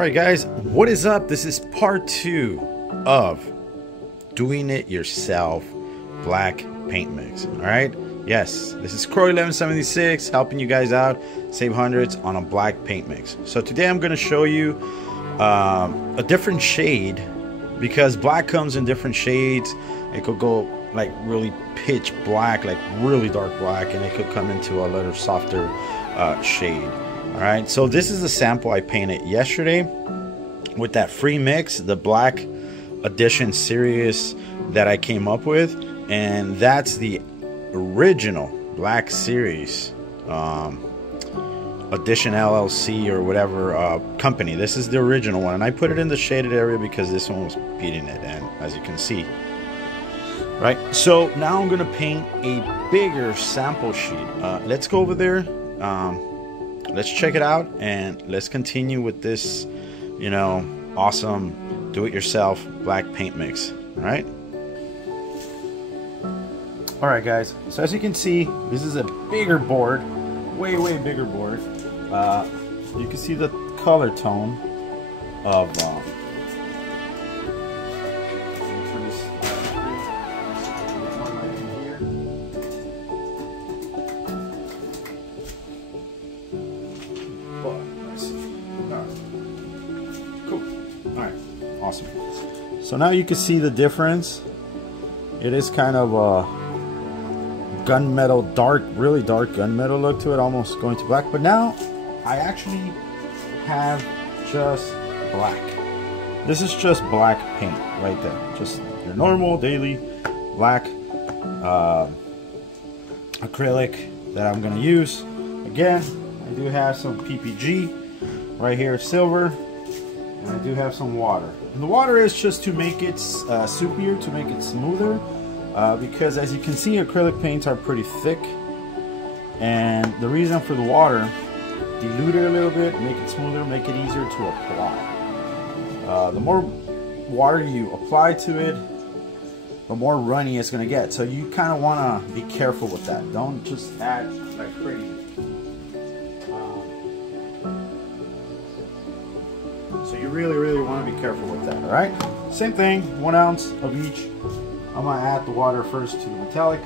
Alright guys, what is up? This is part 2 of doing it yourself black paint mix. Alright, yes, this is Crow1176 helping you guys out save hundreds on a black paint mix. So today I'm going to show you a different shade, because black comes in different shades. It could go like really pitch black, like really dark black, and it could come into a little softer shade. Alright, so this is the sample I painted yesterday with that free mix, the Black Edition series that I came up with, and that's the original Black Series Edition LLC or whatever company. This is the original one, and I put it in the shaded area because this one was beating it, and as you can see. Right, so now I'm gonna paint a bigger sample sheet. Let's go over there. Let's check it out and let's continue with this, you know, awesome do-it-yourself black paint mix. All right. All right, guys. So as you can see, this is a bigger board, way bigger board. You can see the color tone of. Awesome. So now you can see the difference. It is kind of a gunmetal, dark, really dark gunmetal look to it, almost going to black. But now I actually have just black. This is just black paint right there. Just your normal daily black acrylic that I'm going to use. Again, I do have some PPG right here, silver, and I do have some water. And the water is just to make it soupier, to make it smoother, because as you can see, acrylic paints are pretty thick, and the reason for the water, dilute it a little bit, make it smoother, make it easier to apply. The more water you apply to it, the more runny it's going to get. So you kind of want to be careful with that. Don't just add like crazy. So you really want to be careful with that. All right, same thing, 1 ounce of each. I'm gonna add the water first to the metallic.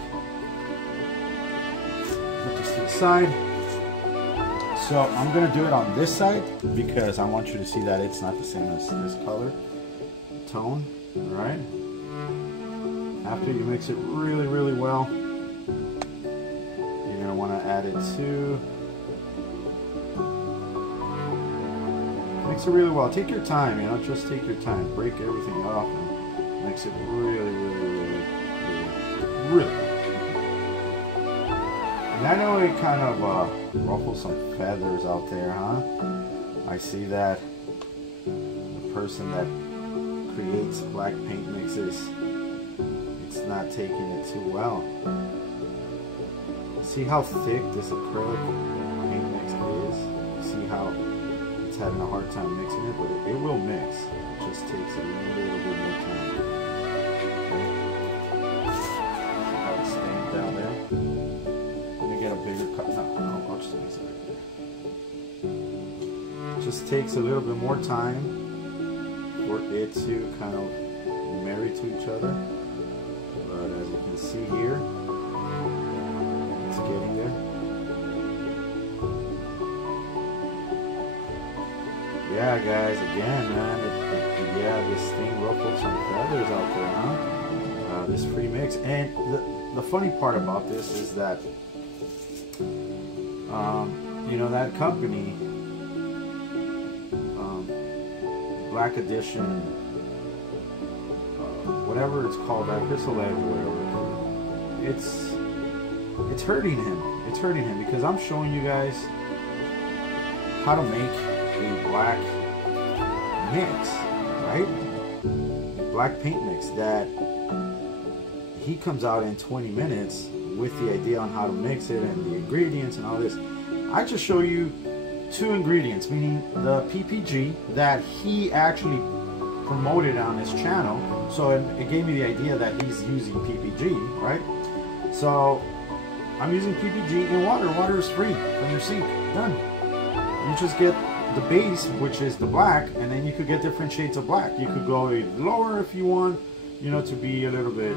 Put this to the side. So I'm gonna do it on this side because I want you to see that it's not the same as this color tone. All right. After you mix it really well, you're gonna want to add it to. Mix it really well. Take your time, you know, just take your time. Break everything off and mix it really. And I know it kind of ruffles some feathers out there, huh? I see that the person that creates black paint mixes, it's not taking it too well. See how thick this acrylic paint mix is? See how it's having a hard time mixing it, but it will mix. It just takes a little bit more time. Okay. See how it's staying down there? Let me get a bigger cut. No, I'll just mix it right there. It just takes a little bit more time for it to kind of marry to each other. But as you can see here, it's getting there. Yeah, guys, again, man, yeah, this thing ruffled some feathers out there, huh? This free mix. And the funny part about this is that, you know, that company, Black Edition, whatever it's called, that Crystal Edge, whatever, it's hurting him. It's hurting him because I'm showing you guys how to make a black mix, right? Black paint mix that he comes out in 20 minutes with the idea on how to mix it and the ingredients and all this. I just show you 2 ingredients, meaning the PPG that he actually promoted on his channel. So it gave me the idea that he's using PPG, right? So I'm using PPG in water. Water is free from your sink. Done. You just get the base, which is the black, and then you could get different shades of black. You could go lower if you want, you know, to be a little bit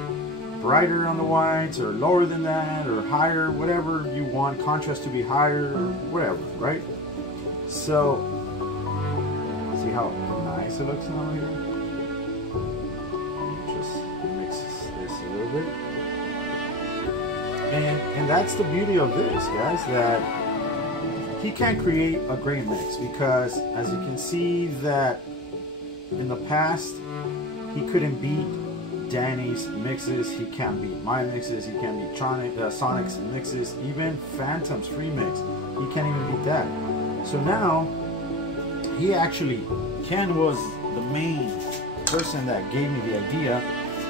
brighter on the whites, or lower than that, or higher, whatever you want, contrast to be higher, or whatever, right? So, see how nice it looks now here? Just mix this a little bit. And that's the beauty of this, guys, that he can create a great mix, because as you can see that in the past, he couldn't beat Danny's mixes, he can't beat my mixes, he can't beat Sonic's mixes, even Phantom's free mix, he can't even beat that. So now, he actually, Ken was the main person that gave me the idea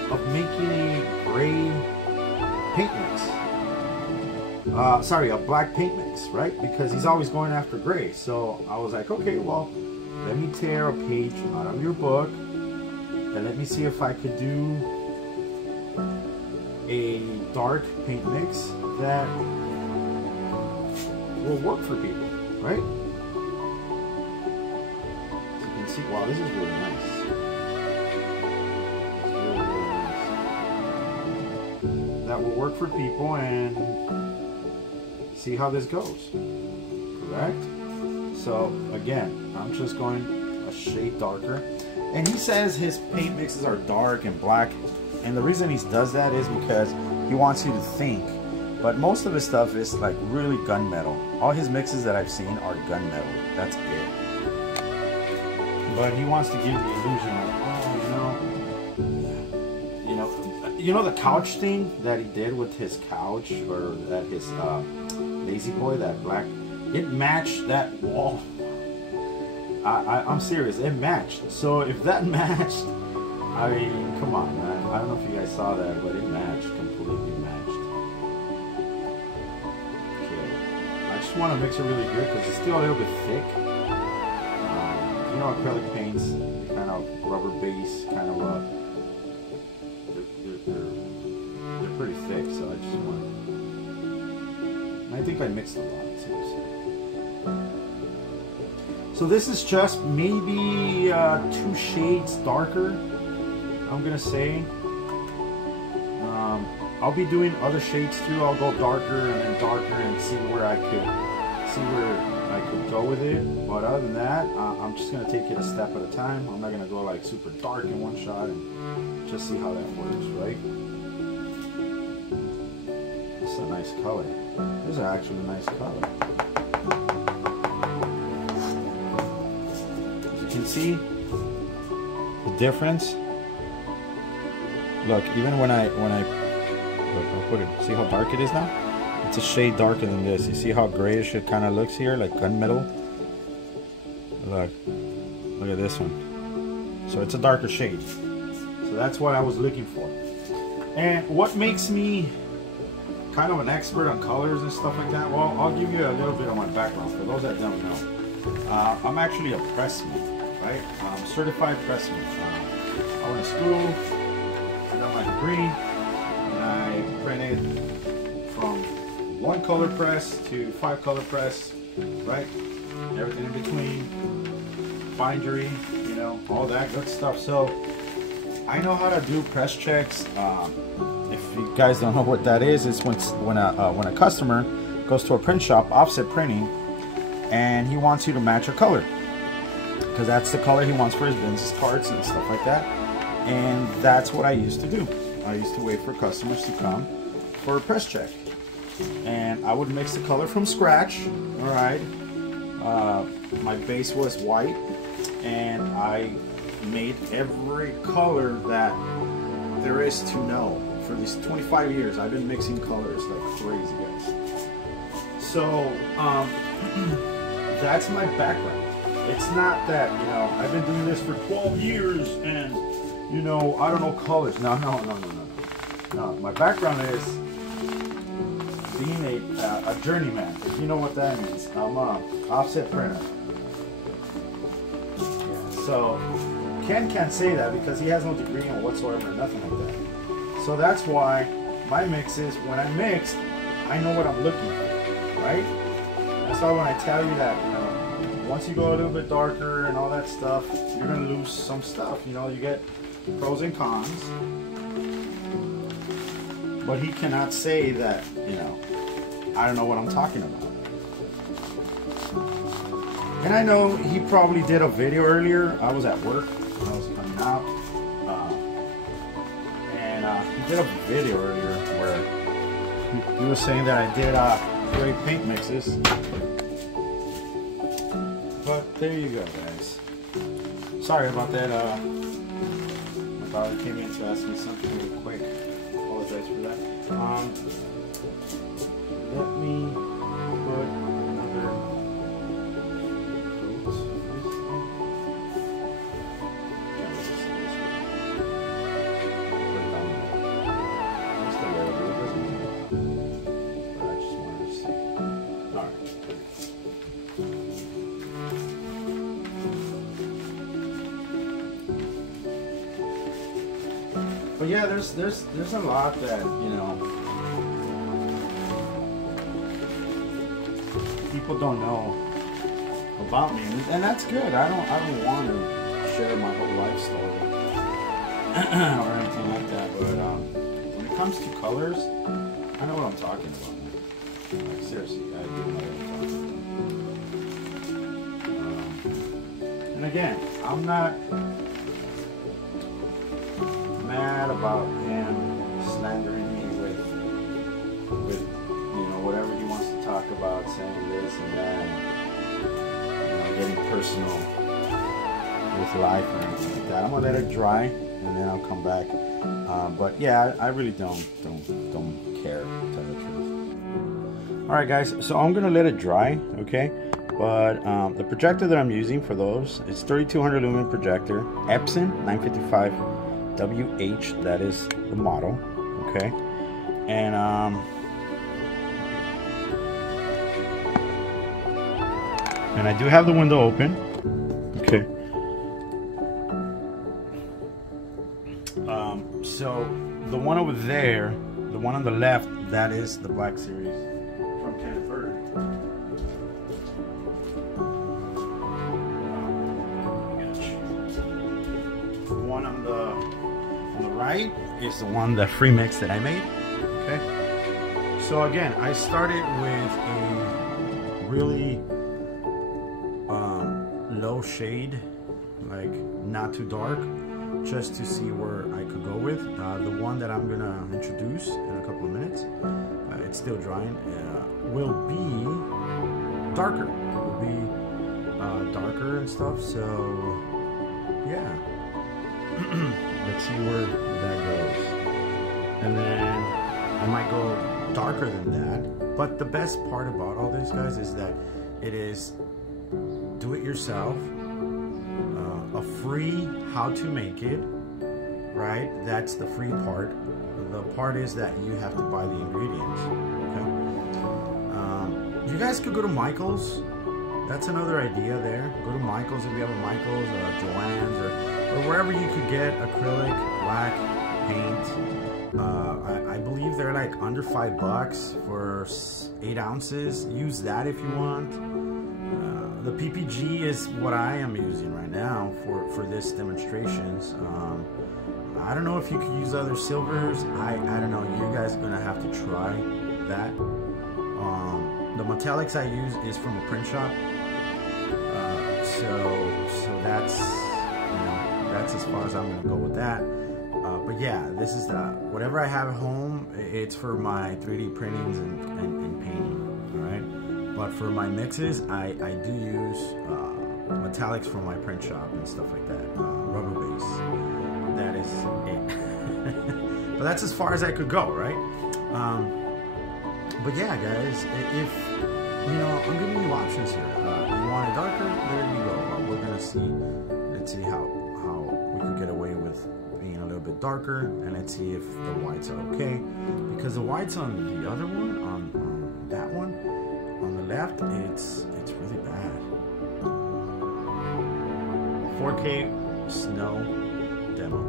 of making a gray paint mix. Sorry, a black paint mix, right? Because he's always going after gray. So I was like, okay, well, let me tear a page out of your book and let me see if I could do a dark paint mix that will work for people, right? So you can see, wow, this is really nice. That will work for people, and see how this goes, correct? So again, I'm just going a shade darker, and he says his paint mixes are dark and black, and the reason he does that is because he wants you to think, but most of his stuff is like really gunmetal. All his mixes that I've seen are gunmetal, that's it. But he wants to give the illusion of, you know the couch thing that he did with his couch, or that his Lazy Boy, that black, it matched that wall. I'm serious, it matched. So if that matched, I mean, come on, man. I don't know if you guys saw that, but it matched, completely matched. Okay, I just want to mix it really good because it's still a little bit thick. You know, acrylic paints, kind of rubber base, kind of they're pretty thick, so I just want. I think I mixed a lot too. So this is just maybe 2 shades darker, I'm gonna say. I'll be doing other shades too. I'll go darker and then darker and see where I could go with it. But other than that, I'm just gonna take it a step at a time. I'm not gonna go like super dark in one shot and just see how that works, right? It's a nice color. This is actually a nice color. As you can see the difference. Look, even when I put it, see how dark it is now? It's a shade darker than this. You see how grayish it kind of looks here, like gunmetal? Look at this one. So it's a darker shade. So that's what I was looking for. And what makes me kind of an expert on colors and stuff like that? Well, I'll give you a little bit of my background for those that don't know. I'm actually a pressman, right? I'm a certified pressman. I went to school, I got my degree, and I printed from 1 color press to 5 color press, right? Everything in between, bindery, you know, all that good stuff. So I know how to do press checks. If you guys don't know what that is, it's when a customer goes to a print shop, offset printing, and he wants you to match a color, because that's the color he wants for his business cards and stuff like that. And that's what I used to do. I used to wait for customers to come for a press check, and I would mix the color from scratch. All right, my base was white, and I made every color that there is to know. For these 25 years, I've been mixing colors like crazy, guys. So that's my background. It's not that, you know, I've been doing this for 12 years and, you know, I don't know colors. No. My background is being a journeyman, if you know what that means. I'm an offset printer. Yeah, so Ken can't say that because he has no degree in whatsoever, nothing like that. So that's why my mixes, when I mix, I know what I'm looking for, right? That's why when I tell you that, you know, once you go a little bit darker and all that stuff, you're gonna lose some stuff. You know, you get pros and cons. But he cannot say that, you know, I don't know what I'm talking about. And I know he probably did a video earlier. I was at work when I was coming out. He did a video earlier where he was saying that I did great paint mixes. But there you go, guys. Sorry about that. My daughter came in to ask me something real quick. Apologize for that. Let me put another coat. Just a little bit, doesn't it? But I just wanted to see. Alright. But yeah, there's a lot that, you know, people don't know about me, and that's good. I don't want to share my whole life story or anything like that. But when it comes to colors, I know what I'm talking about. Like, seriously, I do know what I'm talking about. And again, I'm not mad about him slandering me with you know, whatever he wants to talk about, saying this and that, and, you know, getting personal with life or anything like that. I'm gonna let it dry and then I'll come back. But yeah, I really don't care, to tell the truth. All right, guys, so I'm gonna let it dry, okay? But the projector that I'm using for those is 3200 lumen projector, Epson 955 WH, that is the model, okay? And I do have the window open, okay? So the one over there, the one on the left, that is the Black Series from Kenneth Bird. The one on the right is the one, the free mix that I made, okay? So again, I started with a really low shade, like not too dark, just to see where I could go with. The one that I'm gonna introduce in a couple of minutes, it's still drying, will be darker. It will be darker and stuff, so yeah. Let's see where that goes. And then I might go darker than that. But the best part about all this, guys, is that it is do it yourself, a free how to make it, right? That's the free part. The part is that you have to buy the ingredients, okay? You guys could go to Michael's. That's another idea there. Go to Michael's if you have a Michael's or a Joann's or wherever you could get acrylic, black paint. I believe they're like under $5 for 8 ounces. Use that if you want. The PPG is what I am using right now for this demonstrations. I don't know if you could use other silvers. I don't know. You guys are gonna have to try that. The metallics I use is from a print shop. So that's, you know, that's as far as I'm gonna go with that. But yeah, this is the whatever I have at home. It's for my 3D printings and painting. All right. But for my mixes, I do use metallics from my print shop and stuff like that. Rubber base. That is it. But that's as far as I could go, right? But yeah, guys, if you know, I'm giving you options here. You want it darker? There you go. We're gonna see. Let's see how we could get away with being a little bit darker, and let's see if the whites are okay. Because the whites on the other one, on that one, on the left, it's really bad. 4K snow demo.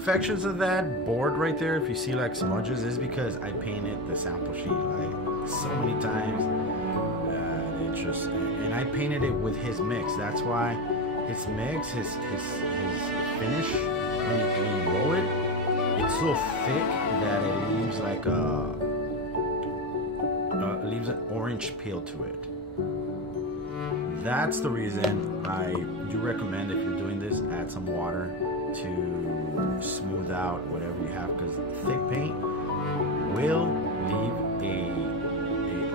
imperfections of that board right there, if you see like smudges, is because I painted the sample sheet like so many times. It just, and I painted it with his mix. That's why his mix, his finish, when you roll it, it's so thick that it leaves like leaves an orange peel to it. That's the reason I do recommend, if you're doing this, add some water to smooth out whatever you have, because thick paint will leave a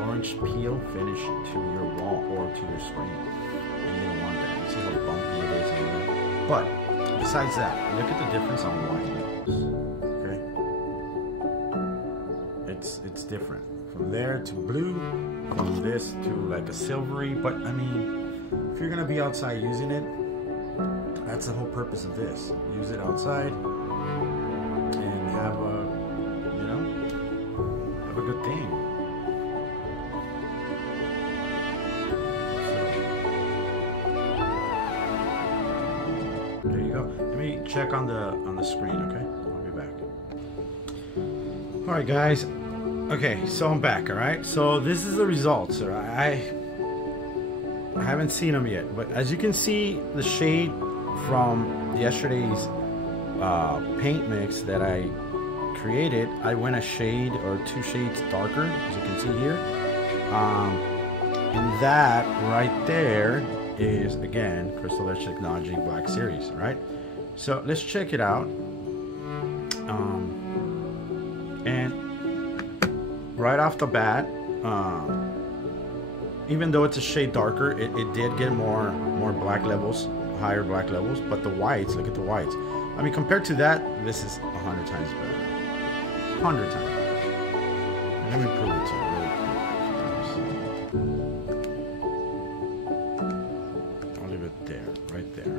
orange peel finish to your wall or to your screen, and you don't want that. You see how bumpy it is and all that. But besides that, look at the difference on white levels. Okay, it's different from there to blue, from this to like a silvery. But I mean, if you're gonna be outside using it, that's the whole purpose of this. Use it outside and have a, you know, have a good thing. So there you go. Let me check on the screen, okay? I'll be back. All right, guys. Okay, so I'm back. All right. So this is the results. All right? I haven't seen them yet, but as you can see, the shade from yesterday's paint mix that I created, I went a shade or 2 shades darker, as you can see here. And that right there is, again, Crystal Etched Technology Black Series, right? So let's check it out. And right off the bat, even though it's a shade darker, it did get more black levels, higher black levels. But the whites, look at the whites. I mean, compared to that, this is 100 times better. 100 times better. Let me prove it to you really quick. I'll leave it there, right there.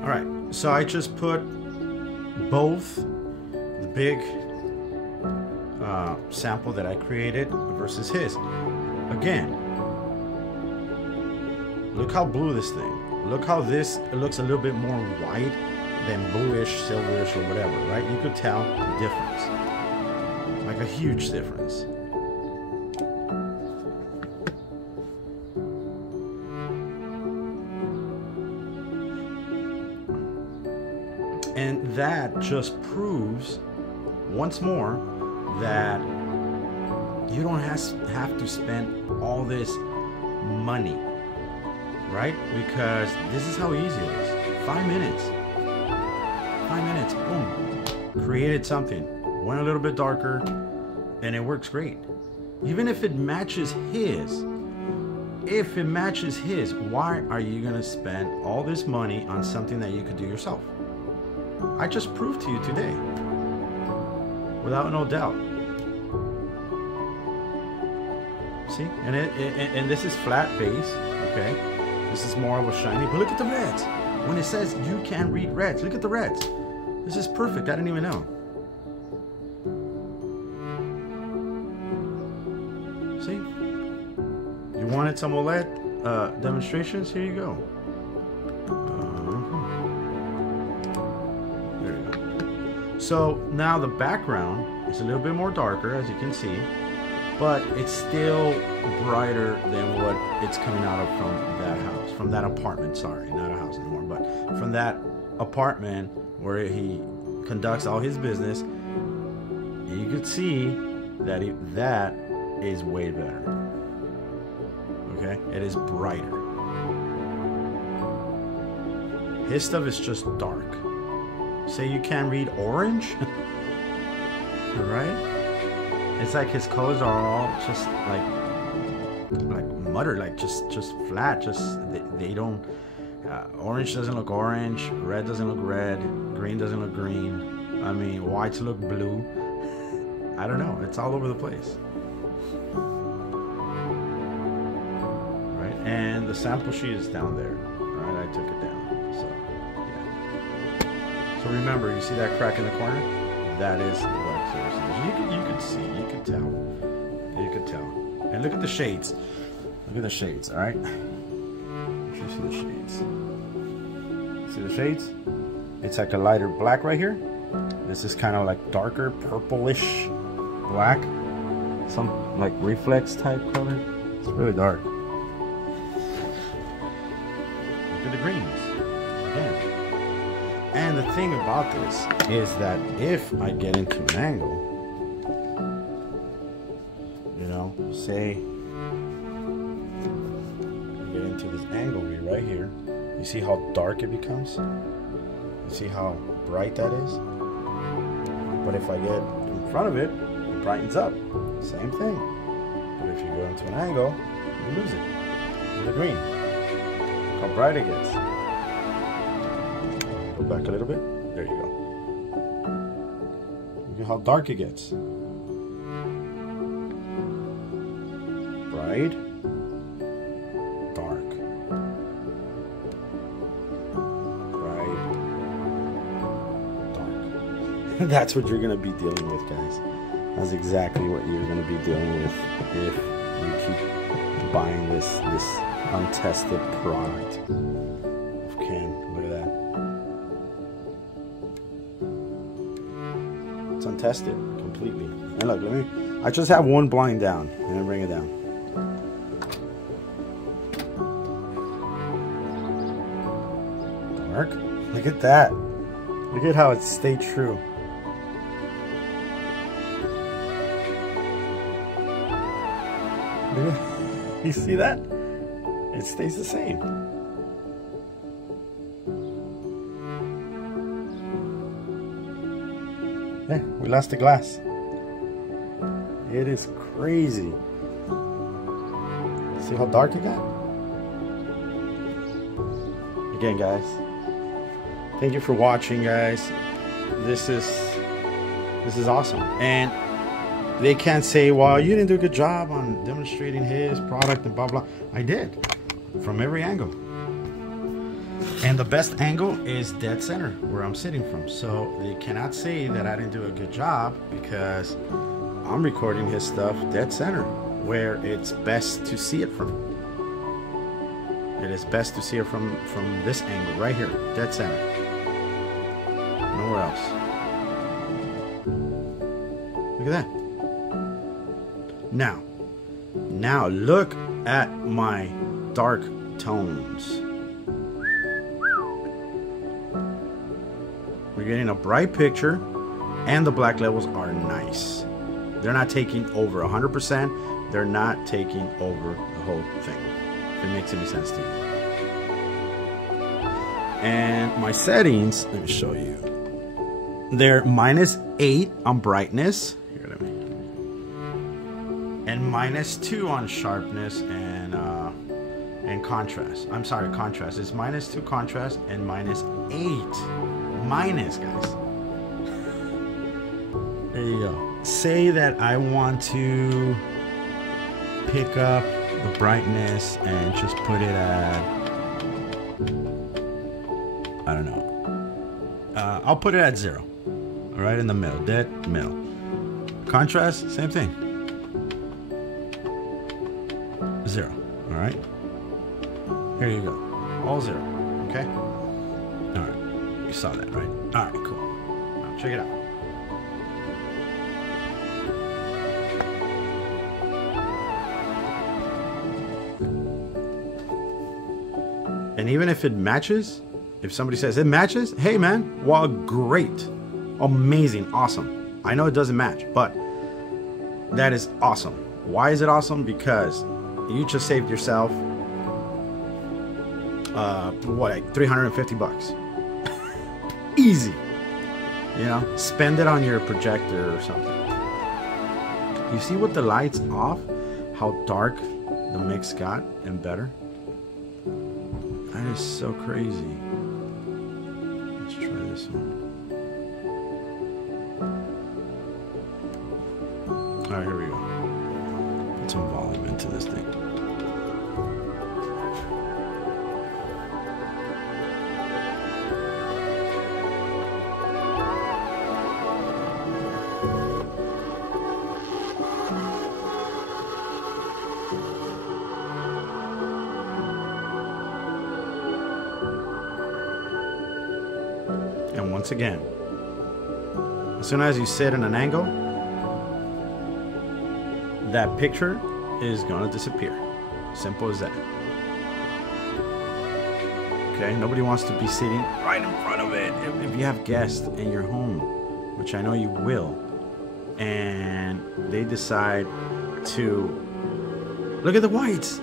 All right, so I just put both the big sample that I created versus his. Again, look how blue this thing. Look how this, it looks a little bit more white than bluish, silverish, or whatever, right? You could tell the difference, like a huge difference. And that just proves once more that you don't have to spend all this money, right? Because this is how easy it is. 5 minutes. 5 minutes, boom. Created something. Went a little bit darker, and it works great. Even if it matches his, why are you gonna spend all this money on something that you could do yourself? I just proved to you today, without no doubt. See, and this is flat base, okay? This is more of a shiny, but look at the reds. When it says you can read reds, look at the reds. This is perfect. I didn't even know. See, you wanted some OLED demonstrations? Here you go. There you go. So now the background is a little bit more darker, as you can see, but it's still brighter than what it's coming out of from that house, from that apartment. Sorry, not a house anymore, but from that apartment where he conducts all his business. You could see that that is way better. Okay, it is brighter. His stuff is just dark. Say you can't read orange, all right? It's like his colors are all just like mutter, like just flat. Just they don't. Orange doesn't look orange. Red doesn't look red. Green doesn't look green. I mean, whites look blue. I don't know. It's all over the place. Right, and the sample sheet is down there. All right, I took it down. So yeah. So remember, you see that crack in the corner? That is the Black Series. You could see, you could tell, and look at the shades. Look at the shades. All right. You see the shades. See the shades? it's like a lighter black right here. This is kind of like darker purplish black, some like reflex type color. It's really dark. Look at the greens again. And the thing about this is that if I get into an angle, you know, say I get into this angle here, right here, you see how dark it becomes? You see how bright that is? But if I get in front of it, it brightens up. Same thing. But if you go into an angle, you lose it. Look at the green. Look how bright it gets. Go back a little bit. There you go. Look at how dark it gets. Bright. Dark. Bright. Dark. That's what you're going to be dealing with, guys. That's exactly what you're going to be dealing with if you keep buying this untested product of Ken. Look at that. It's untested completely. And look, I just have one blind down and then bring it down. Dark. Look at that. Look at how it stayed true. You see that? It stays the same. Yeah, we lost the glass. It is crazy. See how dark it got? Again, guys, thank you for watching, guys. This is awesome. And they can't say, well, you didn't do a good job on demonstrating his product and blah blah. I did, from every angle. And the best angle is dead center, where I'm sitting from. So they cannot say that I didn't do a good job, because I'm recording his stuff dead center, where it's best to see it from. It is best to see it from this angle right here, dead center. Nowhere else. Look at that. Now look at my dark tones. We're getting a bright picture, and the black levels are nice. They're not taking over 100%. They're not taking over the whole thing, if it makes any sense to you. And my settings, let me show you. They're -8 on brightness. Here, let me. And -2 on sharpness and contrast. I'm sorry, contrast. It's -2 contrast and -8. Minus, guys. There you go. Say that I want to pick up the brightness and just put it at, I don't know. I'll put it at 0. Right in the middle, dead middle. Contrast, same thing. 0. All right. Here you go. All 0. Okay. All right. You saw that, right? All right. Cool. Now check it out. And even if it matches, if somebody says it matches, hey man, well, great, amazing, awesome. I know it doesn't match, but that is awesome. Why is it awesome? Because you just saved yourself, what, like $350. Easy. You know, spend it on your projector or something. You see with the lights off, how dark the mix got and better? That is so crazy. Let's try this one. Alright, here we go. Put some volume into this thing. And once again, as soon as you sit in an angle, that picture is gonna disappear. Simple as that. Okay, nobody wants to be sitting right in front of it. If you have guests in your home, which I know you will, and they decide to look at the whites.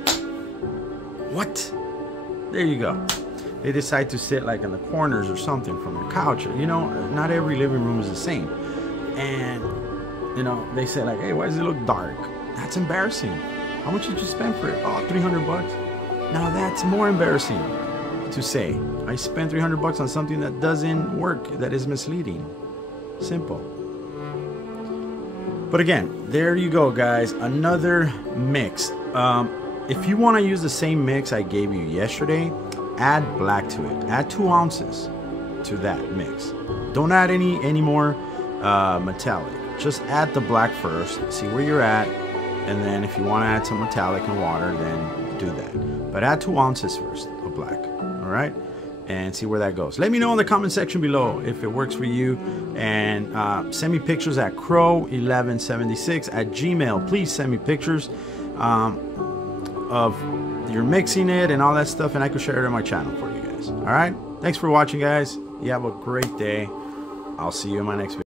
What? There you go. They decide to sit like in the corners or something from your couch. You know, not every living room is the same. And, you know, they say like, hey, why does it look dark? That's embarrassing. How much did you spend for it? Oh, 300 bucks. Now that's more embarrassing to say. I spent 300 bucks on something that doesn't work, that is misleading. Simple. But again, there you go, guys. Another mix. If you want to use the same mix I gave you yesterday, add black to it. Add 2 ounces to that mix. Don't add any more metallic. Just add the black first. See where you're at. And then if you want to add some metallic and water, then do that. But add 2 ounces first of black. All right, and see where that goes. Let me know in the comment section below if it works for you, and send me pictures at crow1176@gmail. Please send me pictures of your mixing it and all that stuff, and I could share it on my channel for you guys. All right, thanks for watching, guys. You have a great day. I'll see you in my next video.